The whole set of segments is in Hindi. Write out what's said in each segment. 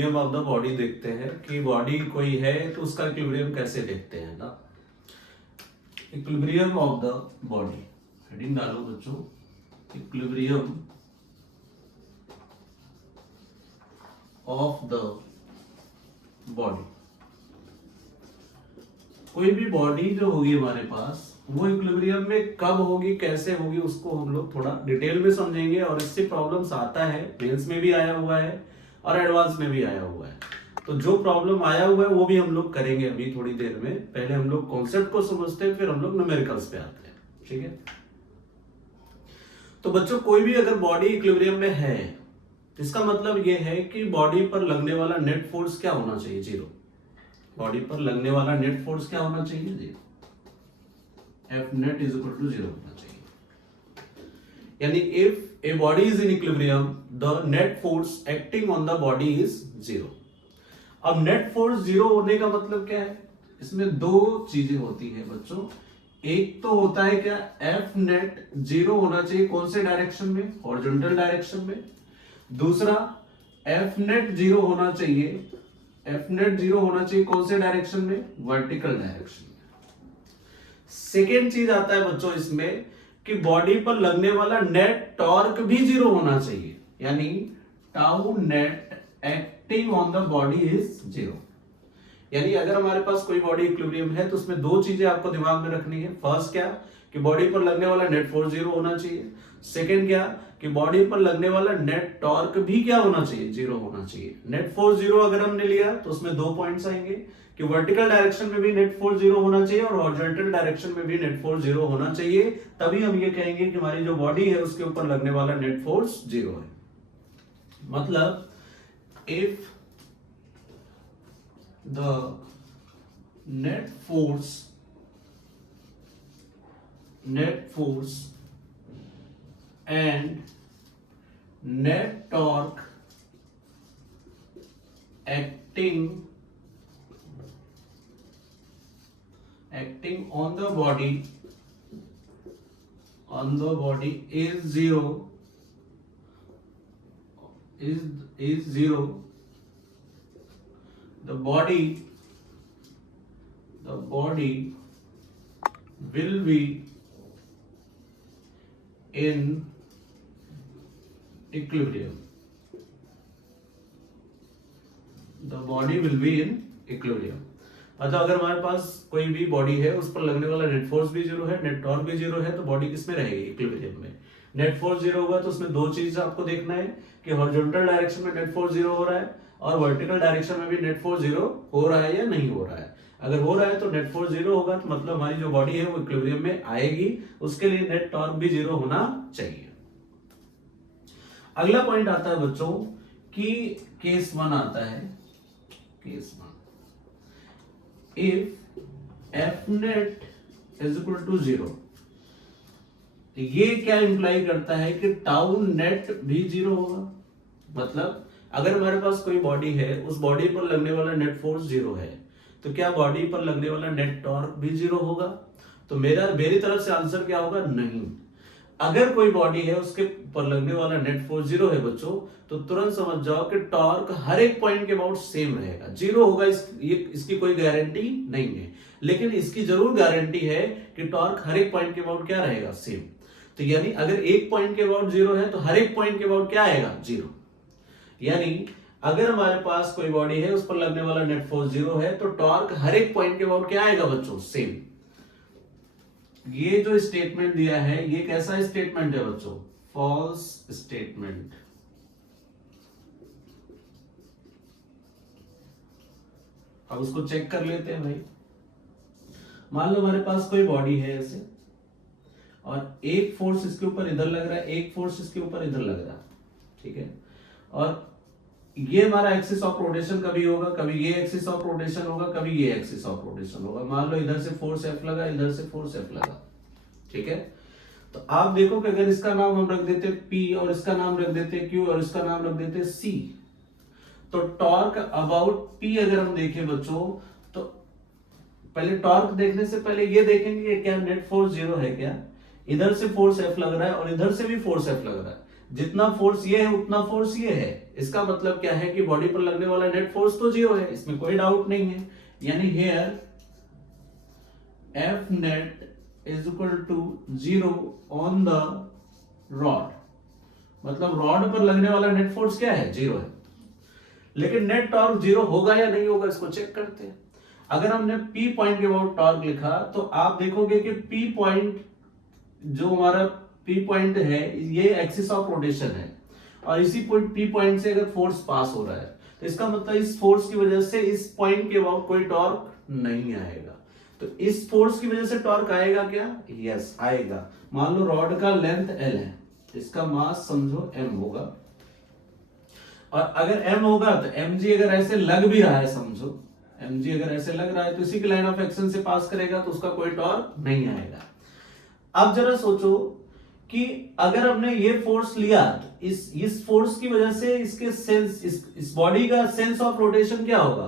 इक्विलिब्रियम ऑफ द बॉडी देखते हैं कि बॉडी कोई है तो उसका इक्विलिब्रियम कैसे देखते हैं ना। Equilibrium of the body, heading डालो बच्चों, इक्विलिब्रियम ऑफ द बॉडी। कोई भी बॉडी जो होगी हमारे पास वो इक्विलिब्रियम में कब होगी, कैसे होगी, उसको हम लोग थोड़ा डिटेल में समझेंगे। और इससे प्रॉब्लम्स आता है, मेंस में भी आया हुआ है और एडवांस में भी आया हुआ है। तो जो प्रॉब्लम आया हुआ है वो भी हम लोग करेंगे अभी थोड़ी देर में। पहले हम लोग कॉन्सेप्ट को समझते हैं, फिर हम लोग न्यूमेरिकल्स पे आते हैं, ठीक है। तो बच्चों कोई भी अगर बॉडी इक्विलिब्रियम में है, इसका मतलब ये है कि बॉडी पर लगने वाला नेट फोर्स क्या होना चाहिए, जीरो। बॉडी पर लगने वाला नेट फोर्स क्या होना चाहिए, zero. F net is equal to zero होना चाहिए। यानी if a body is in equilibrium the net force acting on the body is zero. अब नेट फोर्स जीरो होने का मतलब क्या है, इसमें दो चीजें होती है बच्चों। एक तो होता है क्या, एफ नेट जीरो होना चाहिए कौन से डायरेक्शन में, हॉरिजॉन्टल डायरेक्शन में। दूसरा एफ नेट जीरो होना चाहिए, एफ नेट जीरो होना चाहिए कौन से डायरेक्शन में, वर्टिकल डायरेक्शन में। सेकेंड चीज आता है बच्चों इसमें कि बॉडी पर लगने वाला नेट टॉर्क भी जीरो होना चाहिए, यानी tau net acting on the body is zero. यानी अगर हमारे पास कोई बॉडी इक्विलिब्रियम है तो उसमें दो चीजें आपको दिमाग में रखनी है। फर्स्ट क्या कि बॉडी पर लगने वाला नेट फोर्स जीरो होना चाहिए। सेकेंड क्या कि बॉडी पर लगने वाला नेट टॉर्क भी क्या होना चाहिए, जीरो होना चाहिए। नेट फोर्स जीरो अगर हमने लिया तो उसमें दो पॉइंट्स आएंगे कि वर्टिकल डायरेक्शन में भी नेट फोर्स जीरो होना चाहिए और हॉरिजॉन्टल डायरेक्शन में भी नेट फोर्स जीरो होना चाहिए। तभी हम ये कहेंगे कि हमारी जो बॉडी है उसके ऊपर लगने वाला नेट फोर्स जीरो है। मतलब if the net force and net torque acting on the body is zero, the body will be in equilibrium. The body will be in equilibrium. मतलब अगर हमारे पास कोई भी बॉडी है उस पर लगने वाला नेट फोर्स भी जीरो है, नेट टॉर्क भी जीरो है, तो बॉडी किसमें रहेगी, इक्विलिब्रियम में। नेट फोर्स जीरो होगा तो उसमें दो चीज आपको देखना है कि हॉरिजॉन्टल डायरेक्शन में नेट फोर्स जीरो हो रहा है और वर्टिकल डायरेक्शन में भी नेट फोर्स जीरो हो रहा है या नहीं हो रहा है। अगर हो रहा है तो नेट फोर्स जीरो होगा, तो मतलब हमारी जो बॉडी है वो इक्विलिब्रियम में आएगी। उसके लिए नेट टॉर्क भी जीरो होना चाहिए। अगला पॉइंट आता है बच्चों कि केस वन आता है, case one, if F net is equal to zero. ये क्या इंप्लाई करता है कि टाउ नेट भी जीरो होगा। मतलब अगर हमारे पास कोई बॉडी है, उस बॉडी पर लगने वाला नेट फोर्स जीरो है, तो क्या बॉडी पर लगने वाला नेट टॉर्क भी जीरो होगा। तो मेरी तरफ से आंसर क्या होगा, नहीं। अगर कोई बॉडी है उसके पर लगने वाला नेट फोर्स जीरो है बच्चों, तो तुरंत समझ जाओ कि टॉर्क हर एक पॉइंट के अबाउट सेम रहेगा। जीरो होगा इसकी कोई गारंटी नहीं है, लेकिन इसकी जरूर गारंटी है कि टॉर्क हर एक पॉइंट के अबाउट क्या रहेगा, सेम। तो यानी अगर एक पॉइंट के अबाउट जीरो है तो हर एक पॉइंट के अबाउट क्या आएगा, जीरो। यानी अगर हमारे पास कोई बॉडी है उस पर लगने वाला नेट फोर्स जीरो है तो टॉर्क हर एक पॉइंट के अबाउट क्या आएगा बच्चों, सेम। ये जो स्टेटमेंट दिया है ये कैसा स्टेटमेंट है बच्चों, फॉल्स स्टेटमेंट। अब उसको चेक कर लेते हैं भाई। मान लो हमारे पास कोई बॉडी है ऐसे, और एक फोर्स इसके ऊपर इधर लग रहा है, एक फोर्स इसके ऊपर इधर लग रहा है, ठीक है। और ये हमारा एक्सिस ऑफ रोटेशन कभी होगा, कभी ये एक्सिस ऑफ रोटेशन होगा, कभी ये एक्सिस ऑफ रोटेशन होगा। मान लो इधर से फोर्स एफ लगा, इधर से फोर्स एफ लगा, ठीक है। तो आप देखो कि अगर इसका नाम हम रख देते P और इसका नाम रख देते Q और इसका नाम रख देते C, तो टॉर्क अबाउट P अगर हम देखें बच्चों, तो पहले टॉर्क देखने से पहले ये देखेंगे कि क्या नेट फोर्स जीरो है क्या। इधर से फोर्स F लग रहा है और इधर से भी फोर्स F लग रहा है। जितना फोर्स ये है उतना फोर्स ये है, इसका मतलब क्या है कि बॉडी पर लगने वाला नेट फोर्स तो 0 है, इसमें कोई डाउट नहीं है। यानी here F net is equal to 0 on the rod, मतलब रॉड पर लगने वाला नेट फोर्स क्या है, 0 है। लेकिन नेट टॉर्क 0 होगा या नहीं होगा, इसको चेक करते हैं। अगर हमने P पॉइंट के अबाउट टॉर्क लिखा तो आप देखोगे कि P पॉइंट जो हमारा P पॉइंट है ये एक्सिस ऑफ रोटेशन है, और इसी पॉइंट P पॉइंट से अगर फोर्स पास हो रहा है तो इसका मतलब इस फोर्स की वजह से इस पॉइंट के अबाउट कोई टॉर्क नहीं आएगा। तो इस फोर्स की वजह से टॉर्क आएगा क्या, यस आएगा। मान लो रॉड का लेंथ L है, इसका मास समझो m होगा, और अगर m होगा तो mg अगर ऐसे लग भी रहा है, समझो mg अगर ऐसे लग रहा है तो इसी की लाइन ऑफ एक्शन से पास करेगा तो उसका कोई टॉर्क नहीं आएगा। अब जरा सोचो कि अगर हमने ये फोर्स लिया तो इस फोर्स की वजह से इसके सेंस इस बॉडी का सेंस ऑफ रोटेशन क्या होगा,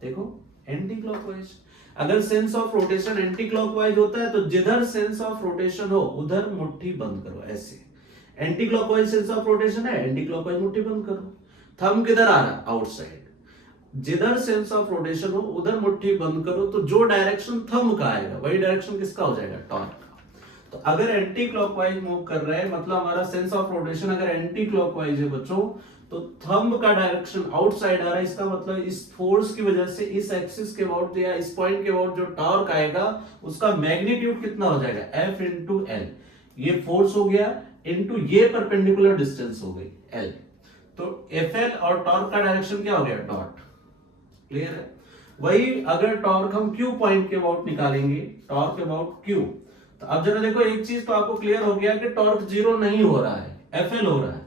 देखो एंटी क्लॉकवाइज। अगर sense of rotation anti clockwise होता है तो जिधर सेंस ऑफ रोटेशन हो उधर मुट्ठी बंद करो, ऐसे anti clockwise sense of rotation है, एंटी क्लॉकवाइज मुट्ठी बंद करो। थंब किधर आ रहा है, आउटसाइड। जिधर सेंस ऑफ रोटेशन हो उधर मुट्ठी बंद करो, तो जो डायरेक्शन थंब का आएगा वही डायरेक्शन किसका हो जाएगा, टॉर्क का। तो अगर एंटी क्लॉकवाइज मूव कर रहे हैं मतलब हमारा सेंस ऑफ रोटेशन अगर एंटी क्लॉकवाइज है बच्चों, तो थंब का डायरेक्शन आउटसाइड आ रहा है, इसका मतलब इस फोर्स की वजह से इस एक्सिस के अबाउट या इस पॉइंट के अबाउट जो टॉर्क आएगा उसका मैग्नीट्यूड कितना हो जाएगा, F इंटू एल। ये फोर्स हो गया इंटू ये परपेंडिकुलर डिस्टेंस हो गई L, तो FL और टॉर्क का डायरेक्शन क्या हो गया, डॉट। क्लियर है। वही अगर टॉर्क हम Q पॉइंट के अबाउट निकालेंगे, टॉर्क के अबाउट Q, तो अब जरा देखो एक चीज तो आपको क्लियर हो गया कि टॉर्क 0 नहीं हो रहा है, FL हो रहा है।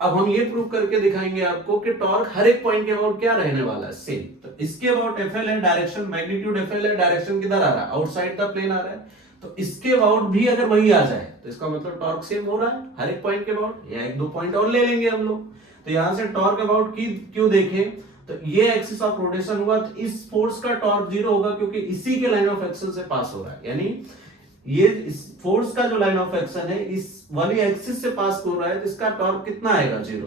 अब हम ये प्रूव करके दिखाएंगे आपको कि टॉर्क हर एक पॉइंट के अबाउट क्या रहने वाला है, सेम। तो इसके अबाउट FL है, डायरेक्शन मैग्नीट्यूड FL है, डायरेक्शन किधर आ रहा है, आउटसाइड द प्लेन आ रहा है। तो इसके अबाउट भी अगर वही आ जाए तो इसका मतलब टॉर्क सेम हो रहा है हर एक पॉइंट के अबाउट, या एक दो पॉइंट और ले लेंगे हम लोग। तो यहां से टॉर्क अबाउट की क्यों देखें तो ये एक्सिस ऑफ रोटेशन हुआ तो इस फोर्स का टॉर्क 0 होगा क्योंकि इसी के लाइन ऑफ एक्शन से पास हो रहा है। यानी ये इस फोर्स का जो लाइन ऑफ एक्शन है इस वाली एक्सिस से पास हो रहा है तो इसका टॉर्क कितना आएगा, 0।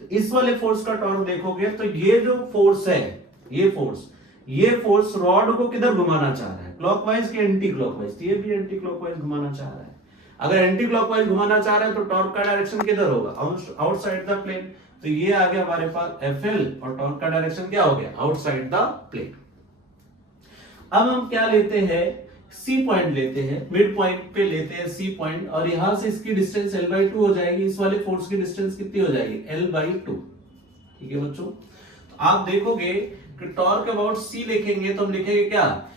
तो इस वाले फोर्स का टॉर्क देखोगे तो ये जो फोर्स है ये फोर्स रॉड को किधर घुमाना चाह रहा है, क्लॉकवाइज के एंटी क्लॉकवाइज, ये भी एंटी क्लॉकवाइज घुमाना चाह रहा है। अगर एंटी क्लॉकवाइज घुमाना चाह रहा है तो टॉर्क का डायरेक्शन किधर होगा, आउटसाइड द प्लेन। तो ये आ गया हमारे पास FL और टॉर्क का डायरेक्शन क्या हो गया, आउटसाइड द प्लेन। अब हम क्या लेते हैं, C पॉइंट लेते हैं, मिड पॉइंट पे लेते हैं C पॉइंट, और यहां से इसकी डिस्टेंस L/2 हो जाएगी, इस वाले फोर्स की डिस्टेंस कितनी हो जाएगी, L/2। ठीक है बच्चों। तो आप देखोगे कि टॉर्क अबाउट C लिखेंगे तो हम लिखेंगे क्या,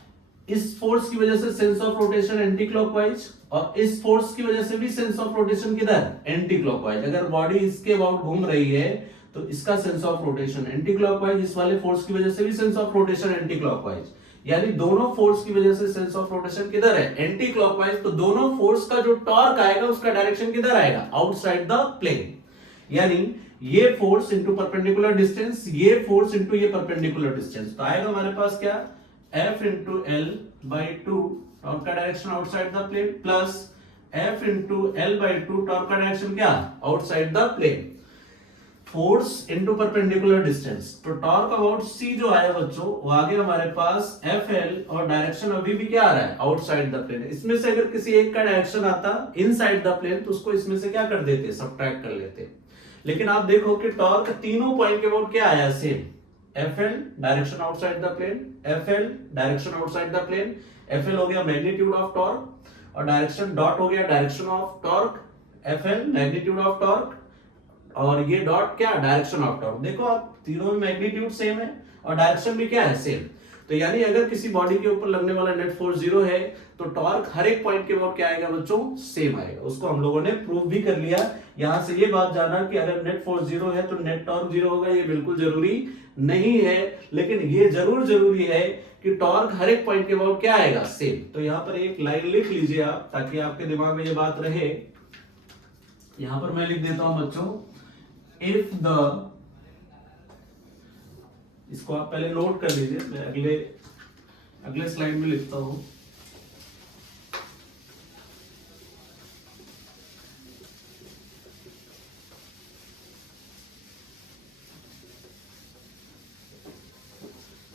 इस फोर्स की वजह से sense of rotation anti clockwise, और इस फोर्स की वजह से भी सेंस ऑफ रोटेशन किधर, एंटी क्लॉकवाइज। अगर बॉडी इसके अबाउट घूम रही है तो इसका sense of rotation anti clockwise, इस वाले फोर्स की वजह से भी sense of rotation anti clockwise. यानी दोनों फोर्स की वजह से सेंस ऑफ रोटेशन किधर है, एंटी क्लॉकवाइज। तो दोनों फोर्स का जो टॉर्क आएगा उसका डायरेक्शन किधर आएगा, आउटसाइड द प्लेन। यानी ये फोर्स इंटू परपेंडिकुलर डिस्टेंस, ये फोर्स इंटू ये परपेंडिकुलर डिस्टेंस, तो आएगा हमारे पास क्या, F इंटू L/2 टॉर्क का direction outside the plane, plus F into L/2 torque का डायरेक्शन क्या, outside the plane. Force into perpendicular distance, तो टॉर्क अबाउट C जो आया बच्चों वो आगे हमारे पास FL, और डायरेक्शन अभी भी क्या आ रहा है, आउटसाइड द प्लेन। इसमें से अगर किसी एक का डायरेक्शन आता इनसाइड द प्लेन तो उसको इसमें से क्या कर देते, सब्ट्रैक्ट कर लेते। लेकिन आप देखो कि टॉर्क तीनों पॉइंट के अबाउट क्या आया, same. FL direction outside the plane, FL direction outside the plane, FL हो गया मैग्नीट्यूड ऑफ टॉर्क, और डायरेक्शन डॉट हो गया direction of torque, FL magnitude of torque, और ये डॉट क्या, डायरेक्शन ऑफ टॉर्क। देखो आप तीनों में मैग्नीट्यूड सेम है और डायरेक्शन भी क्या है, सेम। तो यानी अगर किसी बॉडी के ऊपर लगने वाला नेट फोर्स 0 है तो टॉर्क हर एक पॉइंट के अबाउट क्या आएगा बच्चों, सेम आएगा। उसको हम लोगों ने प्रूव भी कर लिया। यहां से ये बात जाना कि अगर नेट फोर्स 0 है तो नेट टॉर्क 0 होगा, ये बिल्कुल जरूरी नहीं है, लेकिन ये जरूर जरूरी है कि टॉर्क हर एक पॉइंट के अबाउट क्या आएगा, सेम। तो यहां पर एक लाइन लिख लीजिए आप, ताकि आपके दिमाग में ये बात रहे। यहां पर मैं लिख देता हूं बच्चों, इफ द, इसको आप पहले नोट कर लीजिए, मैं अगले स्लाइड में लिखता हूं।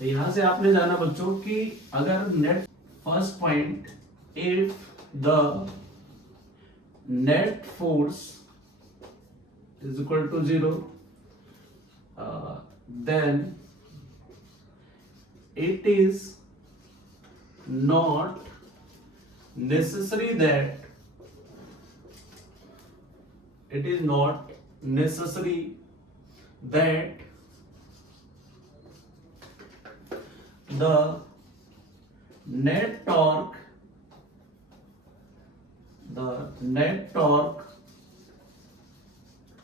तो यहां से आपने जाना बच्चों कि अगर net first point, if the net force is equal to 0, then it is not necessary that the net torque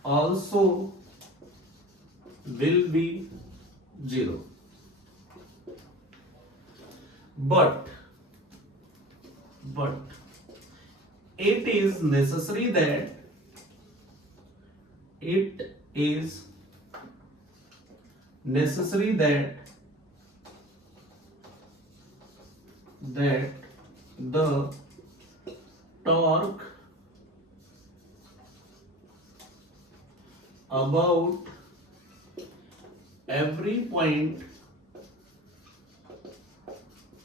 also will be 0, but it is necessary that the torque about every point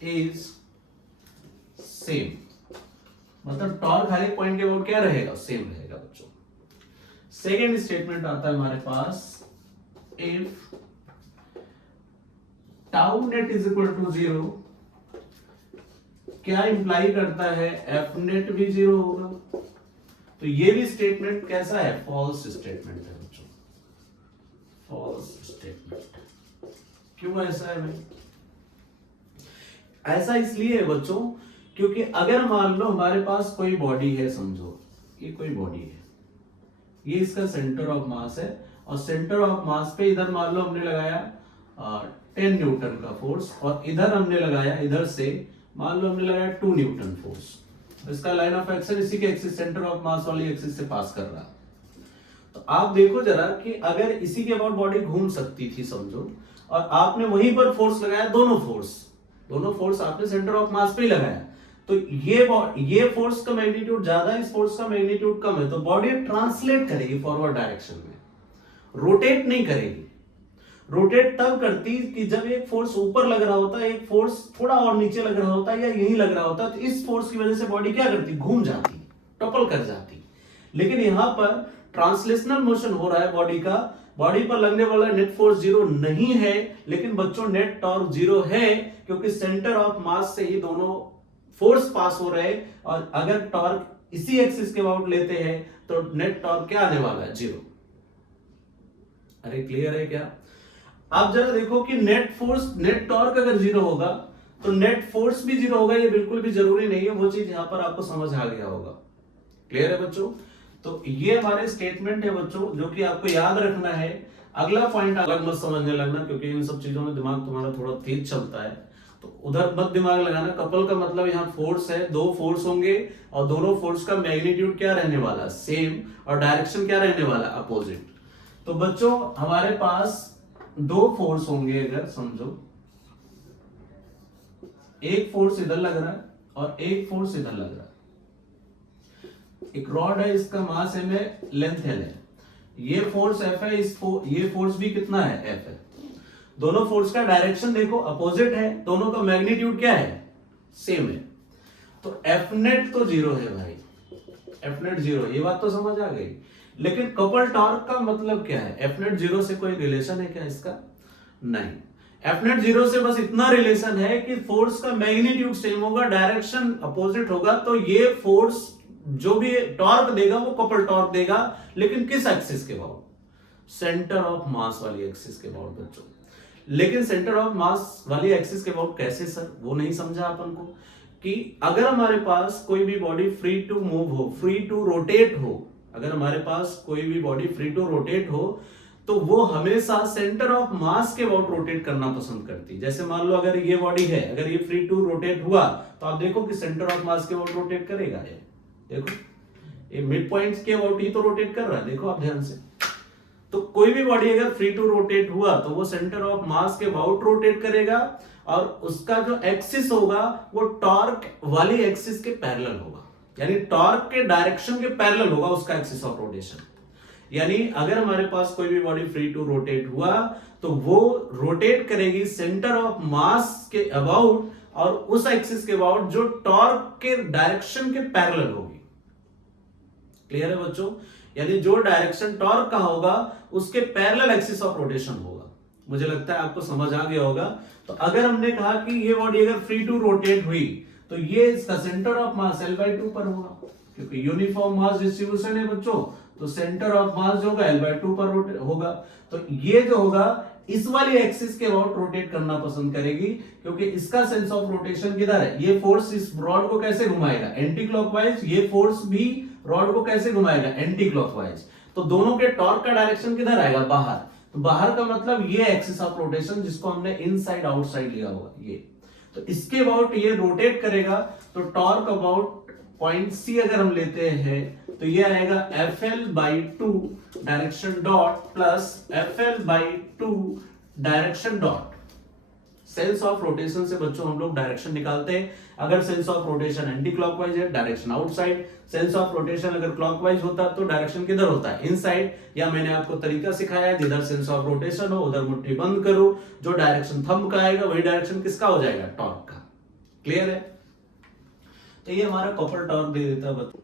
is same, मतलब टॉर्क हर एक पॉइंट के अबाउट क्या रहेगा, सेम रहेगा बच्चों। सेकेंड स्टेटमेंट आता है हमारे पास, if tau net is equal to 0, क्या इंप्लाई करता है एफ नेट भी 0 होगा। तो ये भी स्टेटमेंट कैसा है, फॉल्स स्टेटमेंट है बच्चों, फॉल्स स्टेटमेंट। क्यों ऐसा है भाई, ऐसा इसलिए है बच्चों क्योंकि अगर मान लो हमारे पास कोई बॉडी है, समझो ये कोई बॉडी है, ये इसका सेंटर ऑफ मास है, और सेंटर ऑफ मास पे इधर मान लो हमने लगाया 10 न्यूटन का फोर्स, और इधर हमने लगाया, इधर से मान लो हमने लगाया 2 न्यूटन फोर्स। तो इसका लाइन ऑफ एक्शन इसी के एक्सिस, सेंटर ऑफ मास वाली एक्सिस से पास कर रहा है। तो आप देखो जरा कि अगर इसी के अबाउट बॉडी घूम सकती थी समझो, और आपने वहीं पर फोर्स लगाया, दोनों फोर्स आपने सेंटर ऑफ मास पे ही लगाया, तो ये फोर्स का मैग्नीट्यूड ज्यादा है, इस फोर्स का मैग्नीट्यूड कम है, तो बॉडी ट्रांसलेट करेगी फॉरवर्ड डायरेक्शन में, रोटेट नहीं करेगी। रोटेट तब करती कि जब एक फोर्स ऊपर लग रहा होता है, एक फोर्स थोड़ा और नीचे लग रहा होता है या यहीं लग रहा होता है, तो इस फोर्स की वजह से बॉडी क्या करती, घूम जाती, टॉपल कर जाती। लेकिन यहां पर ट्रांसलेशनल मोशन हो रहा है बॉडी का, बॉडी पर लगने वाला नेट फोर्स 0 नहीं है, लेकिन बच्चों नेट टॉर्क 0 है, क्योंकि सेंटर ऑफ मास से ही दोनों फोर्स पास हो रहे हैं, और अगर टॉर्क इसी एक्सिस के अबाउट लेते हैं तो नेट टॉर्क क्या आने वाला है, 0। अरे क्लियर है क्या। आप जरा देखो कि नेट टॉर्क अगर 0 होगा तो नेट फोर्स भी 0 होगा, ये बिल्कुल भी जरूरी नहीं है, वो चीज यहां पर आपको समझ आ गया होगा। क्लियर है बच्चों। तो ये हमारे स्टेटमेंट है बच्चों, जो कि आपको याद रखना है। अगला पॉइंट अलग मत समझने लगना, क्योंकि इन सब चीजों में दिमाग तुम्हारा थोड़ा तेज चलता है, तो उधर मत दिमाग लगाना। कपल का मतलब यहाँ फोर्स है, 2 फोर्स होंगे, और दोनों फोर्स का मैग्नीट्यूड क्या रहने वाला, सेम, और डायरेक्शन क्या रहने वाला, अपोजिट। तो बच्चों हमारे पास 2 फोर्स होंगे, अगर समझो एक फोर्स इधर लग रहा है और एक फोर्स इधर लग रहा है। एक रॉड है, इसका मास m है, लेंथ l है, ये फोर्स F है, ये फोर्स भी कितना है, F है। दोनों फोर्स का डायरेक्शन देखो अपोजिट है, दोनों का मैग्नीट्यूड क्या है, सेम है। तो F नेट तो 0 है भाई, F नेट 0, ये बात तो समझ आ गई। लेकिन कपल टॉर्क का मतलब क्या है, F नेट 0 से कोई रिलेशन है क्या इसका, नहीं। F नेट 0 से बस इतना रिलेशन है कि फोर्स का मैग्नीट्यूड सेम होगा, डायरेक्शन अपोजिट होगा, तो ये फोर्स जो भी टॉर्क देगा वो कपल टॉर्क देगा, लेकिन किस एक्सिस के अबाउट, सेंटर ऑफ मास वाली एक्सिस के अबाउट बच्चों। लेकिन सेंटर ऑफ मास वाली एक्सिस के अबाउट कैसे सर, वो नहीं समझा अपन को, कि अगर हमारे पास कोई भी बॉडी फ्री टू मूव हो, फ्री टू रोटेट हो, अगर हमारे पास कोई भी बॉडी फ्री टू रोटेट हो, तो वो हमेशा सेंटर ऑफ मास के अबाउट रोटेट करना पसंद करती। जैसे मान लो अगर ये बॉडी है, अगर ये फ्री टू रोटेट हुआ, तो आप देखो कि सेंटर ऑफ मास के अबाउट रोटेट करेगा। ये देखो, ये मिड पॉइंट्स के अबाउट ही तो रोटेट कर रहा है, देखो आप ध्यान से। तो कोई भी बॉडी अगर फ्री टू रोटेट हुआ तो वो सेंटर ऑफ मास के अबाउट रोटेट करेगा, और उसका जो एक्सिस होगा वो टॉर्क वाली एक्सिस के पैरेलल होगा, यानी टॉर्क के डायरेक्शन के पैरेलल होगा उसका एक्सिस ऑफ रोटेशन। यानी अगर हमारे पास कोई भी बॉडी फ्री टू रोटेट हुआ तो वो रोटेट करेगी सेंटर ऑफ मास के अबाउट और उस एक्सिस के अबाउट जो टॉर्क के डायरेक्शन के पैरेलल होगी। क्लियर है बच्चों? यानी जो डायरेक्शन टॉर्क का होगा उसके पैरेलल एक्सिस ऑफ रोटेशन होगा। मुझे लगता है आपको समझ आ गया होगा। तो अगर हमने कहा कि ये बॉडी अगर फ्री टू रोटेट हुई तो ये इसका सेंटर ऑफ मास L/2 पर होगा, क्योंकि यूनिफॉर्म मास डिस्ट्रीब्यूशन है बच्चों, तो सेंटर ऑफ मास जो होगा L/2 पर होगा। तो ये जो होगा इस वाली एक्सिस के अबाउट रोटेट करना पसंद करेगी, क्योंकि इसका सेंस ऑफ रोटेशन किधर है? ये फोर्स इस रॉड को कैसे घुमाएगा? Anti clockwise. ये फोर्स भी रॉड को कैसे घुमाएगा? Anti clockwise. तो दोनों के टॉर्क का डायरेक्शन किधर आएगा? बाहर। तो बाहर का मतलब ये एक्सिस ऑफ रोटेशन जिसको हमने इनसाइड आउटसाइड लिया होगा ये। तो इसके अबाउट ये रोटेट करेगा, तो टॉर्क अबाउट पॉइंट सी अगर हम लेते हैं तो ये आएगा FL/2 direction dot plus FL/2 direction dot. Sense of rotation से बच्चों हम लोग डायरेक्शन निकालते हैं। अगर sense of rotation anti clockwise है, direction outside. Sense of rotation अगर क्लॉकवाइज होता तो डायरेक्शन किधर होता है? इनसाइड। या मैंने आपको तरीका सिखाया है, जिधर सेंस ऑफ रोटेशन हो उधर मुट्ठी बंद करो, जो डायरेक्शन थंब का आएगा वही डायरेक्शन किसका हो जाएगा? टॉर्क का। क्लियर है? तो ये हमारा कॉपर टॉर्क दे देता है बच्चों।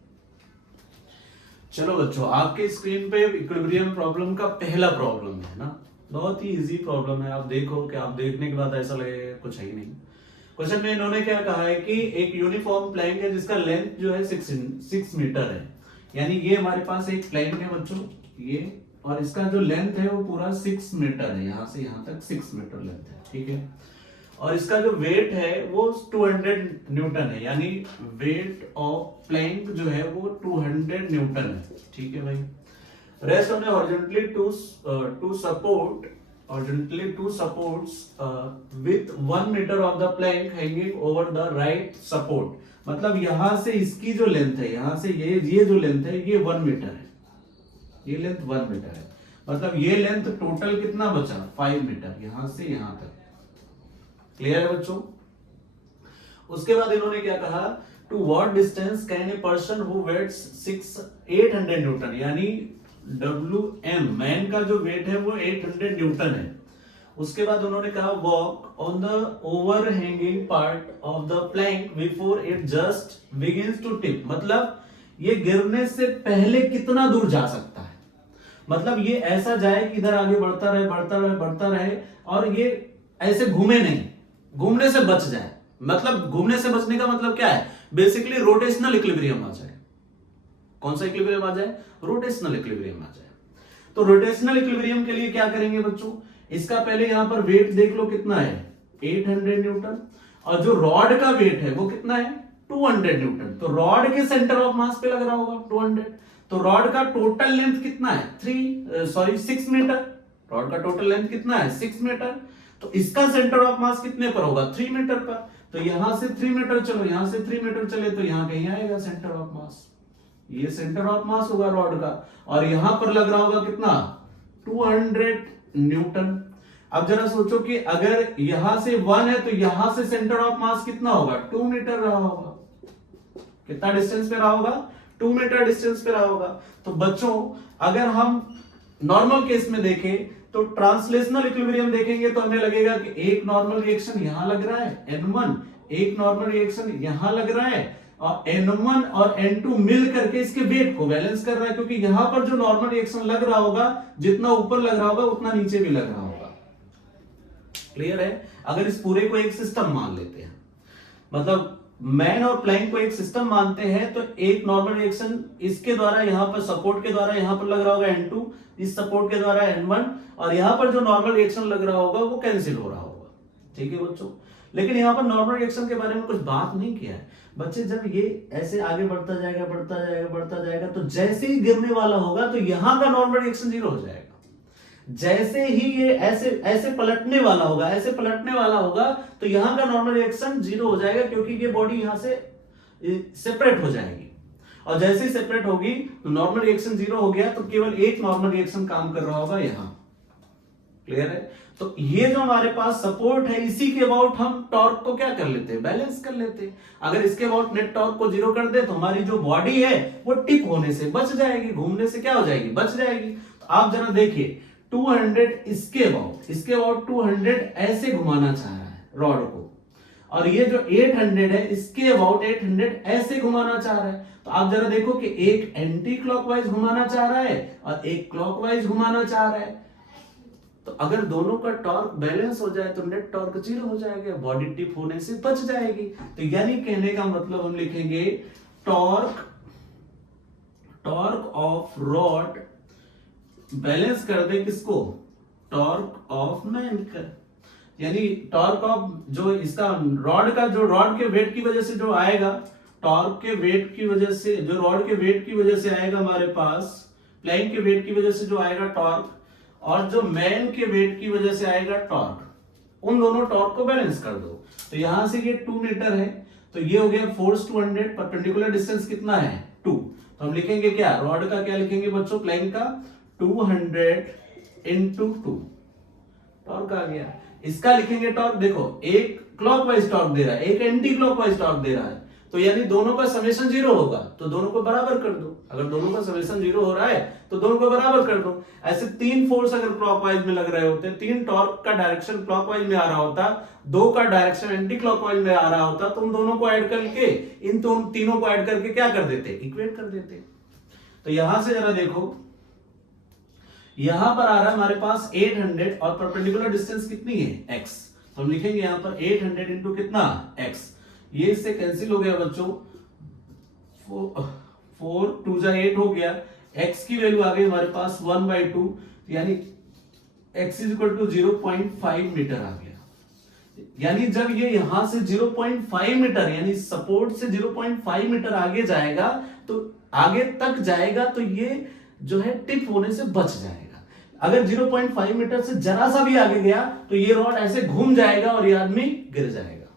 चलो बच्चों, आपके स्क्रीन पे इक्विलिब्रियम प्रॉब्लम का पहला प्रॉब्लम है ना, बहुत ही इजी प्रॉब्लम है। आप देखो कि आप देखने के बाद ऐसा लगेगा कुछ है ही नहीं। क्वेश्चन में इन्होंने क्या कहा है कि एक यूनिफॉर्म प्लैंक है जिसका लेंथ जो है 6 मीटर है। यानी ये हमारे पास एक प्लैंक है बच्चों ये, और इसका जो लेंथ है वो पूरा 6 मीटर है, यहां से यहां तक 6 मीटर लेंथ है। ठीक है, और इसका जो वेट है वो 200 न्यूटन है, यानी वेट ऑफ प्लैंक जो है वो 200 न्यूटन है। ठीक है भाई। Rest on horizontally two supports with 1 metre of the plank hanging over the right support. मतलब यहां से इसकी जो लेंथ है, यहां से ये जो लेंथ है ये 1 मीटर है, ये लेंथ 1 मीटर है। मतलब ये लेंथ टोटल कितना बचा? 5 मीटर, यहां से यहां तक। क्लियर है बच्चों? उसके बाद इन्होंने क्या कहा? To what distance can a person who weighs 800 newton, यानी WM मैन का जो वेट है वो 800 न्यूटन है। उसके बाद उन्होंने कहा walk on the overhanging part of the plank before it just begins to tip. मतलब ये गिरने से पहले कितना दूर जा सकता है? मतलब ये ऐसा जाए कि इधर आगे बढ़ता रहे बढ़ता रहे बढ़ता रहे, और ये ऐसे घूमे नहीं, घूमने से बच जाए। मतलब घूमने से बचने का मतलब क्या है? बेसिकली रोटेशनल इक्विलिब्रियम आ जाए। कौन सा इक्विलिब्रियम आ जाए? रोटेशनल इक्विलिब्रियम आ जाए। तो रोटेशनल इक्विलिब्रियम के लिए क्या करेंगे बच्चों? इसका पहले यहां पर वेट देख लो कितना है, 800 न्यूटन, और जो रॉड का वेट है वो कितना है? 200 न्यूटन। तो रॉड के सेंटर ऑफ मास पे लग रहा होगा 200। तो रॉड का टोटल लेंथ कितना है? 6 मीटर। रॉड का टोटल लेंथ कितना है? 6 मीटर। तो इसका सेंटर ऑफ मास कितने पर होगा? 3 मीटर पर। तो यहां से 3 मीटर चलो, यहां से 3 मीटर चले तो यहां कहीं आएगा सेंटर ऑफ मास। ये सेंटर ऑफ मास होगा रॉड का, और यहां पर लग रहा होगा कितना? 200 न्यूटन। अब जरा सोचो कि अगर यहां से 1 है तो यहां से सेंटर ऑफ मास कितना होगा? 2 मीटर रहा होगा। कितना डिस्टेंस पे रहा होगा? 2 मीटर डिस्टेंस पे रहा होगा। तो बच्चों अगर हम नॉर्मल केस में देखें तो ट्रांसलेशनल इक्विलिब्रियम देखेंगे तो हमें लगेगा कि एक नॉर्मल रिएक्शन यहां लग रहा है N1, एक नॉर्मल रिएक्शन यहां लग रहा है, और N1 और N2 मिल करके इसके वेट को बैलेंस कर रहा है, क्योंकि यहां पर जो नॉर्मल रिएक्शन लग रहा होगा जितना ऊपर लग रहा होगा उतना नीचे भी लग रहा होगा। क्लियर है? अगर इस पूरे को एक सिस्टम मान लेते हैं, मतलब मैन और प्लैंक को एक सिस्टम मानते हैं, तो एक नॉर्मल रिएक्शन इसके द्वारा यहां पर सपोर्ट के द्वारा यहां पर लग रहा होगा N2, इस सपोर्ट के द्वारा N1, और यहां पर जो नॉर्मल रिएक्शन लग रहा होगा वो कैंसिल हो रहा होगा। ठीक है बच्चों? लेकिन यहां पर नॉर्मल रिएक्शन के बारे में कुछ बात नहीं किया है बच्चे। जब ये ऐसे आगे बढ़ता जाएगा बढ़ता जाएगा बढ़ता जाएगा, तो जैसे ही गिरने वाला होगा तो यहां का नॉर्मल रिएक्शन 0 हो जाएगा। जैसे ही ये ऐसे ऐसे पलटने वाला होगा, ऐसे पलटने वाला होगा, तो यहां का नॉर्मल रिएक्शन 0 हो जाएगा, क्योंकि ये बॉडी यहां से सेपरेट हो जाएगी। और जैसे ही सेपरेट होगी तो नॉर्मल रिएक्शन 0 हो गया, तो केवल एक नॉर्मल रिएक्शन काम कर रहा होगा यहां। क्लियर है? तो ये जो हमारे पास सपोर्ट है, इसी के अबाउट हम टॉर्क को क्या कर लेते हैं, बैलेंस कर लेते हैं। अगर इसके अबाउट नेट टॉर्क को 0 कर दे तो हमारी जो बॉडी है वो टिप होने से बच जाएगी, घूमने से क्या हो जाएगी, बच जाएगी। तो आप जरा देखिए 200 इसके अबाउट 200 ऐसे घुमाना चाह रहा है रॉड को, और ये जो 800 है इसके अबाउट 800 ऐसे घुमाना चाह रहा है। तो आप जरा देखो कि एक एंटी क्लॉकवाइज घुमाना चाह रहा है और एक क्लॉकवाइज घुमाना चाह रहा है। तो अगर दोनों का टॉर्क बैलेंस हो जाए तो नेट टॉर्क 0 हो जाएगा, बॉडी टिप होने से बच जाएगी। तो यानी कहने का मतलब हम लिखेंगे टॉर्क ऑफ रॉड बैलेंस कर दे किसको, टॉर्क ऑफ मैन का। यानी टॉर्क ऑफ जो इसका रॉड का, जो रॉड के वेट की वजह से जो आएगा, टॉर्क के वेट की वजह से, जो रॉड के वेट की वजह से आएगा हमारे पास, प्लैंक के वेट की वजह से जो आएगा टॉर्क, और जो मैन के वेट की वजह से आएगा टॉर्क, उन दोनों टॉर्क को बैलेंस कर दो। तो यहां से ये 2 मीटर है, तो ये हो गया फोर्स 200, परपेंडिकुलर डिस्टेंस कितना है 2। तो हम लिखेंगे क्या, रॉड का क्या लिखेंगे बच्चों, प्लैंक का 200 इंटू 2, टॉर्क आ गया। इसका लिखेंगे टॉर्क, देखो एक क्लॉकवाइज टॉर्क दे रहा है, एक एंटी क्लॉकवाइज टॉर्क दे रहा है, तो यानी दोनों का समेशन 0 होगा, तो दोनों को बराबर कर दो। अगर दोनों का समेशन 0 हो रहा है तो दोनों को बराबर कर दो। ऐसे 3 फोर्स अगर क्लॉकवाइज में लग रहे होते, 3 टॉर्क का डायरेक्शन क्लॉकवाइज में आ रहा होता, 2 का डायरेक्शन एंटी क्लॉकवाइज में आ रहा होता, तो उन दोनों को ऐड करके, इन तीनों को ऐड करके क्या कर देते, इक्वेट कर देते। तो यहां से जरा देखो, यहां पर आ रहा है हमारे पास 800 और परपेंडिकुलर डिस्टेंस कितनी है x, तो हम लिखेंगे यहां पर 800 इंटू कितना x, ये इससे कैंसिल हो गया बच्चों, 4 2 जा 8 हो गया, x की वैल्यू आ गई हमारे पास 1/2, यानी x is equal to 0.5 metre आ गया। यानी जब ये यहां से 0.5 मीटर, यानी सपोर्ट से 0.5 मीटर आगे जाएगा, तो आगे तक जाएगा, तो ये जो है टिप होने से बच जाएगा। अगर 0.5 मीटर से जरा सा भी आगे गया तो ये रॉड ऐसे घूम जाएगा और ये आदमी गिर जाएगा।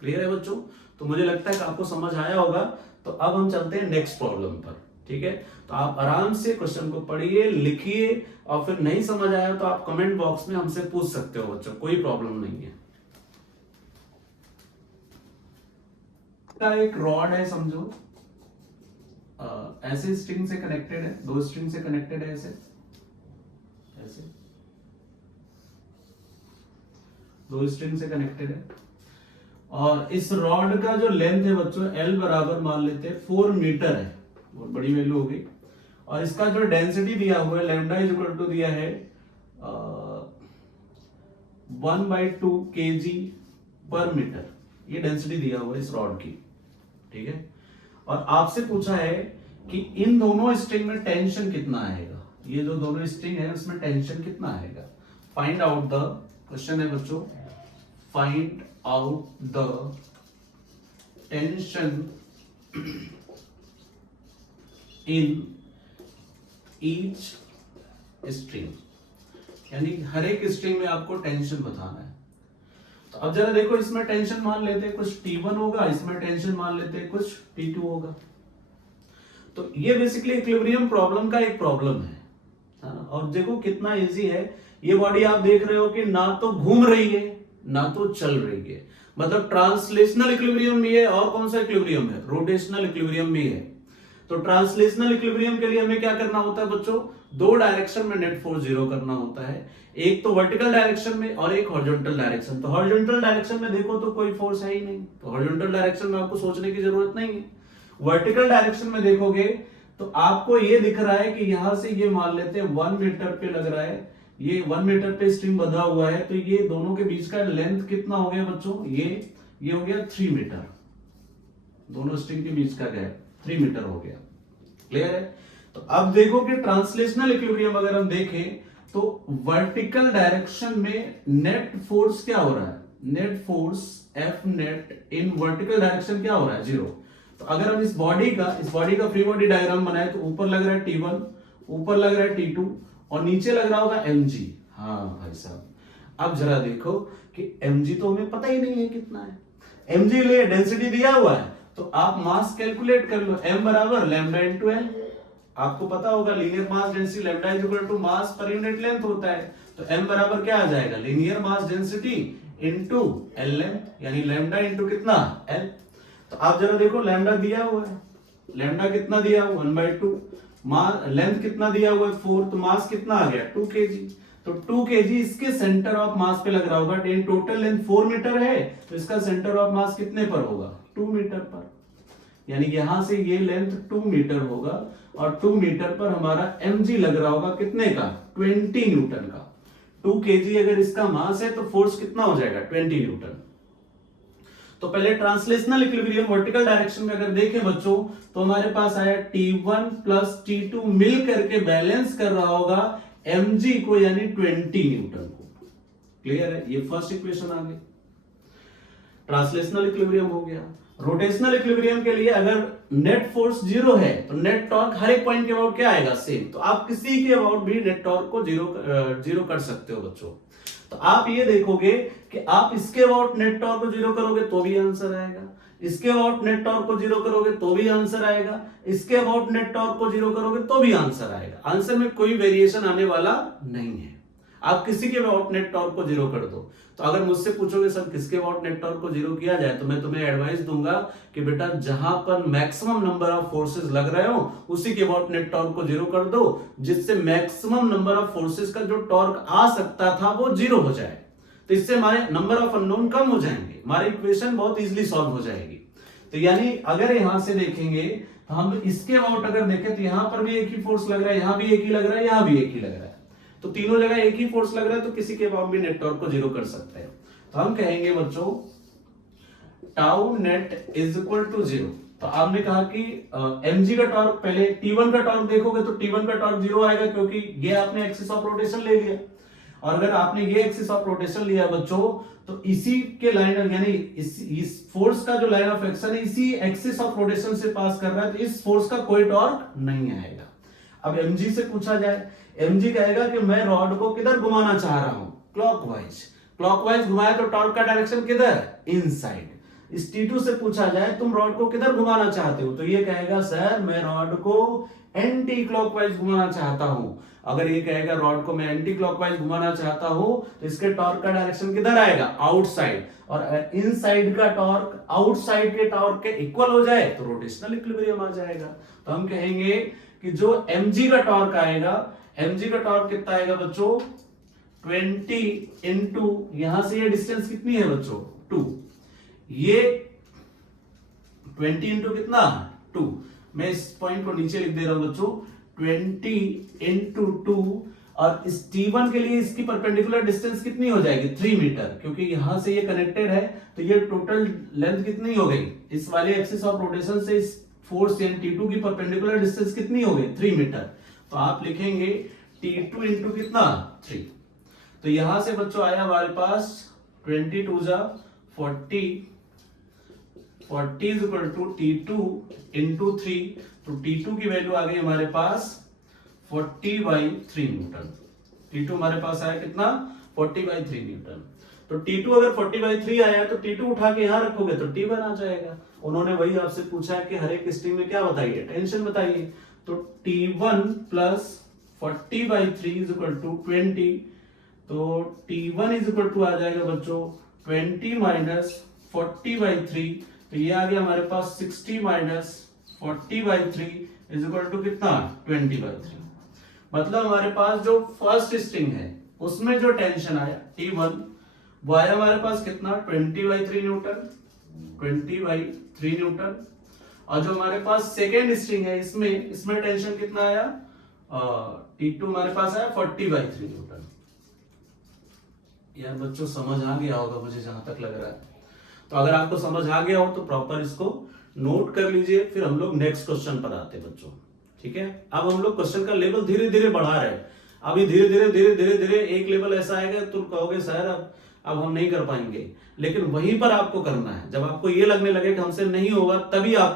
क्लियर है बच्चों? तो मुझे लगता है कि आपको समझ आया होगा। तो अब हम चलते हैं नेक्स्ट प्रॉब्लम पर, ठीक है? तो आप आराम से क्वेश्चन को पढ़िए, लिखिए, और फिर नहीं समझ आया तो आप कमेंट बॉक्स में हमसे पूछ सकते हो बच्चों, कोई प्रॉब्लम नहीं है। एक रॉड है समझो, ऐसे स्ट्रिंग से कनेक्टेड है, 2 स्ट्रिंग से कनेक्टेड है, ऐसे 2 स्ट्रिंग से कनेक्टेड है, और इस रॉड का जो लेंथ है बच्चों L बराबर मान लेते हैं 4 मीटर है, बहुत बड़ी वैल्यू हो गई। और इसका जो डेंसिटी दिया हुआ है लैम्डा इज इक्वल टू दिया है 1/2 kg पर मीटर, ये डेंसिटी दिया हुआ है इस रॉड की, ठीक है? और आपसे पूछा है कि इन दोनों स्ट्रिंग में टेंशन कितना आएगा, ये जो दोनों स्ट्रिंग है उसमें टेंशन कितना आएगा। फाइंड आउट द, क्वेश्चन है बच्चों, find out the tension in each string, यानी हर एक स्ट्रिंग में आपको टेंशन बताना है। तो अब जरा देखो, इसमें टेंशन मान लेते हैं कुछ T1 होगा, इसमें टेंशन मान लेते हैं कुछ T2 होगा। तो ये बेसिकली इक्विलिब्रियम प्रॉब्लम का एक प्रॉब्लम है ना? और देखो कितना इजी है। ये बॉडी आप देख रहे हो कि ना तो घूम रही है ना तो चल रही है, मतलब ट्रांसलेशनल इक्विलिब्रियम भी है, और कौन सा इक्विलिब्रियम है, रोटेशनल इक्विलिब्रियम भी है। तो ट्रांसलेशनल इक्विलिब्रियम के लिए हमें क्या करना होता है बच्चों, 2 डायरेक्शन में नेट फोर्स 0 करना होता है, एक तो वर्टिकल डायरेक्शन में और एक हॉरिजॉन्टल डायरेक्शन। तो हॉरिजॉन्टल डायरेक्शन में देखो तो कोई फोर्स है ही नहीं, तो हॉरिजॉन्टल डायरेक्शन में आपको सोचने की जरूरत नहीं है। वर्टिकल डायरेक्शन में देखोगे तो आपको ये दिख रहा है कि यहां से ये मान लेते हैं 1 मीटर पे लग रहा है, ये 1 मीटर पे स्ट्रिंग बंधा हुआ है, तो ये दोनों के बीच का लेंथ कितना हो गया बच्चों, ये हो गया 3 मीटर, दोनों स्ट्रिंग के बीच का गैप 3 मीटर हो गया। क्लियर है? तो अब देखो कि ट्रांसलेशनल इक्विलिब्रियम अगर हम देखें तो वर्टिकल डायरेक्शन में नेट फोर्स क्या हो रहा है, net force F net in vertical direction क्या हो रहा है, 0। तो अगर हम इस बॉडी का फ्री बॉडी डायग्राम बनाए तो ऊपर लग रहा है T1, ऊपर लग रहा है T2 और नीचे लग रहा होगा mg। हाँ भाई साहब, अब जरा देखो कि mg तो हमें पता ही नहीं है कितना है, mg लिए डेंसिटी दिया हुआ है, तो आप मास कैलकुलेट कर लो, m बराबर लैम्डा इनटू l। आपको पता होगा linear mass density lambda is equal to mass per unit length होता है, तो m बराबर क्या आ जाएगा, linear mass density into L length, यानी लैम्डा इनटू कितना l। तो आप जरा देखो लैम्डा दिया हुआ है, लैम्डा कितना दिया हुआ 1/2, मास लेंथ कितना दिया हुआ है 4, तो मास कितना आ गया 2 kg। तो 2 kg इसके सेंटर ऑफ मास पे लग रहा होगा, टोटल लेंथ 4 मीटर है तो इसका सेंटर ऑफ मास कितने पर होगा 2 मीटर पर, यानी यहां से ये लेंथ 2 मीटर होगा और 2 मीटर पर हमारा mg लग रहा होगा कितने का 20 न्यूटन का। 2 kg अगर इसका मास है तो फोर्स कितना हो जाएगा 20 न्यूटन। तो पहले ट्रांसलेशनल इक्विलिब्रियम वर्टिकल डायरेक्शन में अगर देखें बच्चों तो हमारे पास आया T1 प्लस T2 मिल करके बैलेंस कर रहा होगा mg को, यानी 20 न्यूटन को। क्लियर है, ये फर्स्ट इक्वेशन आ गई। ट्रांसलेशनल इक्विलिब्रियम हो गया। रोटेशनल इक्विलिब्रियम के लिए अगर नेट फोर्स जीरो है तो नेट टॉर्क हर एक पॉइंट के अबाउट क्या आएगा सेम। तो आप किसी के अबाउट भी नेट टॉर्क को जीरो कर सकते हो बच्चों। तो आप ये देखोगे कि आप इसके अबाउट नेट टॉर्क को जीरो करोगे तो भी आंसर आएगा, इसके अबाउट नेट टॉर्क को जीरो करोगे तो भी आंसर आएगा, इसके अबाउट नेट टॉर्क को जीरो करोगे तो भी आंसर आएगा। आंसर में कोई वेरिएशन आने वाला नहीं है। आप किसी के अबाउट नेट टॉर्क को जीरो कर दो। तो अगर मुझसे पूछोगे सर किसके अबाउट नेट टॉर्क को जीरो किया जाए, तो मैं तुम्हें एडवाइस दूंगा कि बेटा जहां पर मैक्सिमम नंबर ऑफ फोर्सेस लग रहे हो उसी के अबाउट नेट टॉर्क को जीरो कर दो, जिससे मैक्सिमम नंबर ऑफ फोर्सेस का जो टॉर्क आ सकता था वो जीरो हो जाए। तो इससे हमारे नंबर ऑफ अननोन कम हो जाएंगे, हमारी इक्वेशन बहुत इजीली सॉल्व हो जाएगी। तो यानी अगर यहां से देखेंगे तो हम इसके अबाउट अगर देखें तो यहां पर भी एक ही फोर्स लग रहा है, यहां भी एक ही लग रहा है, यहां भी एक ही लग रहा है। तो तीनों जगह एक ही फोर्स लग रहा है तो किसी के अबाउट भी नेट टॉर्क को जीरो कर सकते हैं। तो हम कहेंगे बच्चों tau net is equal to zero. तो आपने कहा कि mg का टॉर्क, पहले T1 का टॉर्क देखोगे तो T1 का टॉर्क जीरो आएगा क्योंकि ये आपने एक्सिस ऑफ रोटेशन ले लिया। और अगर आपने ये एक्सिस ऑफ रोटेशन लिया बच्चों तो इसी के लाइन यानी इस फोर्स का जो लाइन ऑफ एक्शन है इसी एक्सिस ऑफ रोटेशन से पास कर रहा है, तो इस फोर्स का कोई टॉर्क नहीं आएगा। अब mg से पूछा जाए, mg कहेगा कि मैं रॉड को किधर घुमाना चाह रहा हूं क्लॉकवाइज, क्लॉकवाइज घुमाया तो टॉर्क का डायरेक्शन किधर इनसाइड। इस T2 से पूछा जाए तुम रॉड को किधर घुमाना चाहते हो, तो ये कहेगा सर मैं रॉड को एंटी क्लॉकवाइज घुमाना चाहता हूं। अगर ये कहेगा रॉड को मैं एंटी क्लॉकवाइज घुमाना चाहता हूं तो इसके टॉर्क का डायरेक्शन किधर आएगा आउटसाइड, और इनसाइड का टॉर्क आउटसाइड के टॉर्क के इक्वल हो जाए तो रोटेशनल इक्विलिब्रियम आ जाएगा। तो हम कहेंगे कि जो mg का टॉर्क आएगा, mg का टॉर्क कितना आएगा बच्चों 20 इंटू यहां से ये डिस्टेंस कितनी है बच्चों 2, ये 20 इंटू कितना 2, मैं इस पॉइंट को नीचे लिख दे रहा हूं बच्चों 20 इंटू 2, और इस T1 के लिए इसकी परपेंडिकुलर डिस्टेंस कितनी हो जाएगी 3 मीटर, क्योंकि यहां से ये कनेक्टेड है तो ये टोटल लेंथ कितनी हो गई इस वाले एक्सिस ऑफ रोटेशन से इस फोर्स यानी T2 की परपेंडिकुलर डिस्टेंस कितनी हो गई 3 मीटर। तो आप लिखेंगे T2 इंटू कितना 3। तो यहां से बच्चों आया हमारे पास 22 जा 40 is equal to T2 into 3। तो T2 की वैल्यू आ गई हमारे पास 40/3 न्यूटन। T2 हमारे पास आया कितना 40/3 न्यूटन। तो T2 अगर 40/3 आया तो T2 उठा के यहां रखोगे तो T1 आ जाएगा। उन्होंने वही आपसे पूछा है कि हर एक स्ट्रिंग में क्या बताइए टेंशन बताइए। तो T1 plus 40/3 is equal to 20। तो T1 इज इक्वल टू आ जाएगा बच्चों 20 माइनस 40/3। तो ये आ गया हमारे पास 60 माइनस 40/3 इज इक्वल टू कितना 20/3। मतलब हमारे पास जो फर्स्ट स्ट्रिंग है उसमें जो टेंशन आया T1 वो आया हमारे पास कितना 20/3 न्यूटन, 20/3 न्यूटन। और जो हमारे पास सेकेंड स्ट्रिंग है इसमें टेंशन कितना आया T2 हमारे पास आया 40/3 न्यूटन। यार बच्चों समझ आ गया होगा मुझे जहां तक लग रहा है। तो अगर आपको समझ आ गया हो तो प्रॉपर इसको नोट कर लीजिए, फिर हम लोग नेक्स्ट क्वेश्चन पर आते हैं बच्चों। ठीक है, अब हम लोग क्वेश्चन का लेवल धीरे धीरे बढ़ा रहे हैं। अभी धीरे धीरे एक लेवल ऐसा आएगा तो कहोगे सर अब हम नहीं कर पाएंगे, लेकिन वहीं पर आपको करना है। जब आपको ये लगने लगे कि हमसे नहीं होगा तभी आप